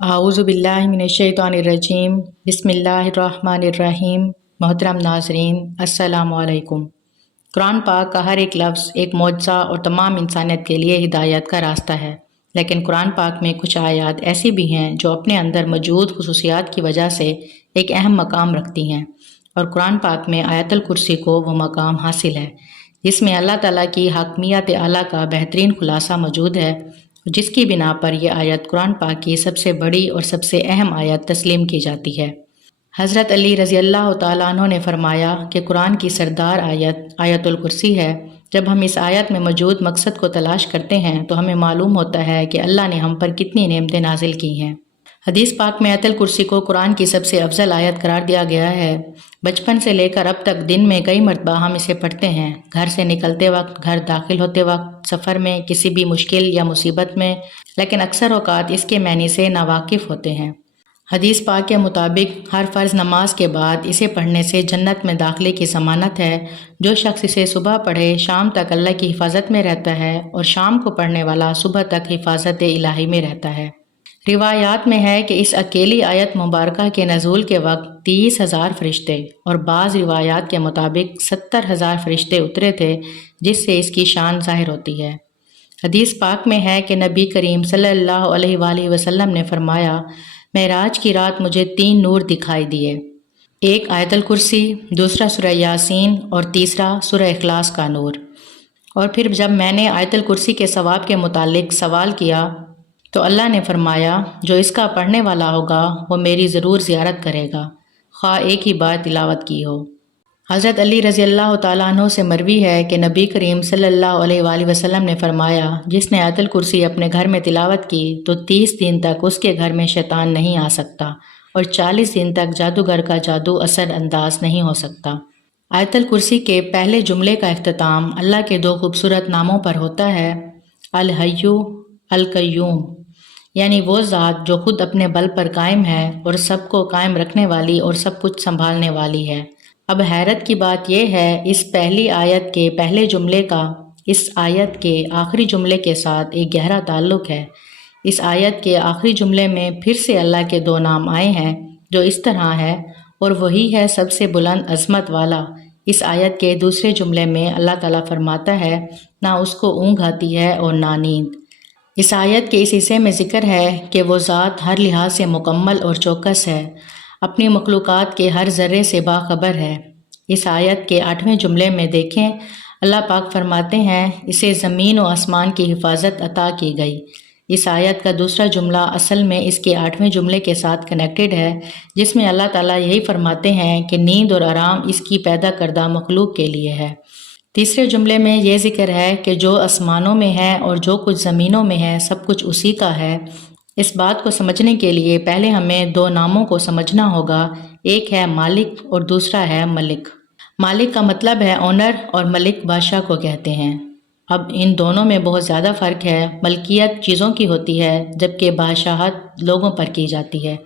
आऊज़ुबिल्लाहिमिनश्शैतानिर्रजीम बिस्मिल्लाहिर्रहमानिर्रहीम। मोहतरम नाज़रीन, अस्सलामु अलैकुम। कुरान पाक का हर एक लफ्ज़ एक मौजज़ा और तमाम इंसानियत के लिए हिदायत का रास्ता है। लेकिन कुरान पाक में कुछ आयत ऐसी भी हैं जो अपने अंदर मौजूद खुसूसियात की वजह से एक अहम मकाम रखती हैं, और कुरान पाक में आयतुल कुर्सी को वो मकाम हासिल है जिसमें अल्लाह ताला की हकमियत आला का बेहतरीन खुलासा मौजूद है, जिसकी बिना पर यह आयत कुरान पाक की सबसे बड़ी और सबसे अहम आयत तस्लीम की जाती है। हज़रत अली रज़ी अल्लाह तआला अन्हु ने फरमाया कि कुरान की सरदार आयत आयतुल कुर्सी है। जब हम इस आयत में मौजूद मकसद को तलाश करते हैं तो हमें मालूम होता है कि अल्लाह ने हम पर कितनी नेमतें नाजिल की हैं। हदीस पाक में आयतुल कुर्सी को कुरान की सबसे अफजल आयत करार दिया गया है। बचपन से लेकर अब तक दिन में कई मरतबा हम इसे पढ़ते हैं। घर से निकलते वक्त, घर दाखिल होते वक्त, सफ़र में, किसी भी मुश्किल या मुसीबत में, लेकिन अक्सर औक़ात इसके मानी से नावाकिफ़ होते हैं। हदीस पाक के मुताबिक हर फ़र्ज़ नमाज के बाद इसे पढ़ने से जन्नत में दाखिले की ज़मानत है। जो शख्स इसे सुबह पढ़े शाम तक अल्लाह की हिफाजत में रहता है, और शाम को पढ़ने वाला सुबह तक हिफाजत इलाही में रहता है। रिवायात में है कि इस अकेली आयत मुबारका के नज़ूल के वक्त 30,000 फरिश्ते और बाज़ रिवायात के मुताबिक 70,000 फरिश्ते उतरे थे, जिससे इसकी शान ज़ाहिर होती है। हदीस पाक में है कि नबी करीम सल्लल्लाहु अलैहि वसल्लम ने फरमाया, मेराज की रात मुझे 3 नूर दिखाई दिए। एक आयतुल कुर्सी, दूसरा सूरह यासीन और तीसरा सूरह इखलास का नूर। और फिर जब मैंने आयतुल कुर्सी के सवाब के मुतालिक सवाल किया तो अल्लाह ने फरमाया, जो इसका पढ़ने वाला होगा वो मेरी ज़रूर ज़ियारत करेगा, ख़्वाह एक ही बार तिलावत की हो। हज़रत अली रज़ी अल्लाह तआला अन्हु से मरवी है कि नबी करीम सल्लल्लाहु अलैहि वसल्लम ने फरमाया, जिसने आयतुल कुर्सी अपने घर में तिलावत की तो 30 दिन तक उसके घर में शैतान नहीं आ सकता, और 40 दिन तक जादूगर का जादू असर अंदाज नहीं हो सकता। आयतुल कुर्सी के पहले जुमले का इख्तिताम अल्लाह के 2 खूबसूरत नामों पर होता है, अल हय्यु अल कय्यूम, यानी वो ज़ात जो खुद अपने बल पर कायम है और सबको कायम रखने वाली और सब कुछ संभालने वाली है। अब हैरत की बात यह है, इस पहली आयत के पहले जुमले का इस आयत के आखिरी जुमले के साथ एक गहरा ताल्लुक़ है। इस आयत के आखिरी जुमले में फिर से अल्लाह के 2 नाम आए हैं जो इस तरह है, और वही है सबसे बुलंद अज़मत वाला। इस आयत के दूसरे जुमले में अल्लाह ताला फरमाता है, ना उसको ऊँघ आती है और ना नींद। इस आयत के इस हिस्से में ज़िक्र है कि वो ज़ात हर लिहाज से मुकम्मल और चौकस है, अपनी मखलूक़ात के हर ज़र्रे से बाखबर है। इस आयत के 8वें जुमले में देखें, अल्लाह पाक फरमाते हैं, इसे ज़मीन और आसमान की हिफाजत अता की गई। इस आयत का दूसरा जुमला असल में इसके 8वें जुमले के साथ कनेक्टेड है, जिसमें अल्लाह ताला यही फरमाते हैं कि नींद और आराम इसकी पैदा करदा मखलूक के लिए है। तीसरे जुमले में यह ज़िक्र है कि जो आसमानों में है और जो कुछ ज़मीनों में है सब कुछ उसी का है। इस बात को समझने के लिए पहले हमें 2 नामों को समझना होगा। एक है मालिक और दूसरा है मलिक। मालिक का मतलब है ओनर और मलिक बादशाह को कहते हैं। अब इन दोनों में बहुत ज़्यादा फ़र्क है। मलकियत चीज़ों की होती है जबकि बादशाहत लोगों पर की जाती है।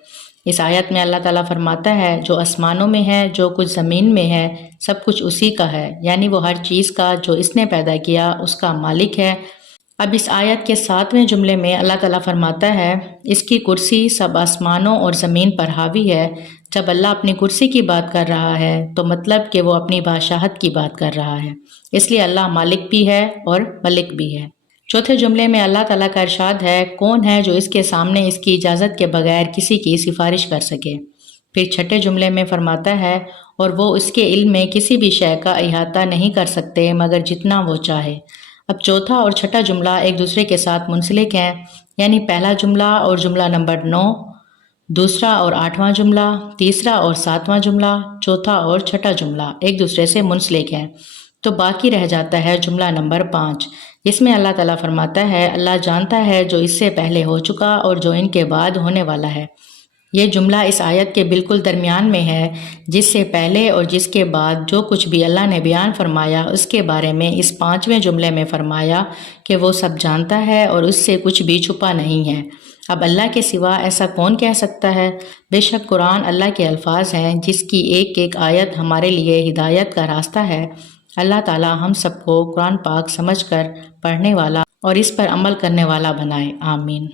इस आयत में अल्लाह ताला फरमाता है, जो आसमानों में है, जो कुछ ज़मीन में है, सब कुछ उसी का है, यानी वो हर चीज़ का जो इसने पैदा किया उसका मालिक है। अब इस आयत के 7वें जुमले में अल्लाह ताला फरमाता है, इसकी कुर्सी सब आसमानों और ज़मीन पर हावी है। जब अल्लाह अपनी कुर्सी की बात कर रहा है तो मतलब कि वो अपनी बादशाहत की बात कर रहा है, इसलिए अल्लाह मालिक भी है और मलिक भी है। चौथे जुमले में अल्लाह ताला का इरशाद है, कौन है जो इसके सामने इसकी इजाज़त के बगैर किसी की सिफारिश कर सके। फिर छठे जुमले में फरमाता है, और वो इसके इल्म में किसी भी शय का इहाता नहीं कर सकते मगर जितना वो चाहे। अब चौथा और छठा जुमला एक दूसरे के साथ मुंसलिक हैं, यानी पहला जुमला और जुमला नंबर 9, दूसरा और 8वां जुमला, तीसरा और 7वां जुमला, चौथा और छठा जुमला एक दूसरे से मुंसलिक हैं। तो बाकी रह जाता है जुमला नंबर 5, जिसमें अल्लाह ताला फरमाता है, अल्लाह जानता है जो इससे पहले हो चुका और जो इनके बाद होने वाला है। ये जुमला इस आयत के बिल्कुल दरमियान में है, जिससे पहले और जिसके बाद जो कुछ भी अल्लाह ने बयान फरमाया उसके बारे में इस 5वें जुमले में फरमाया कि वो सब जानता है और उससे कुछ भी छुपा नहीं है। अब अल्लाह के सिवा ऐसा कौन कह सकता है। बेशक कुरान अल्लाह के अल्फाज हैं, जिसकी एक एक आयत हमारे लिए हिदायत का रास्ता है। अल्लाह ताला हम सबको कुरान पाक समझकर पढ़ने वाला और इस पर अमल करने वाला बनाए। आमीन।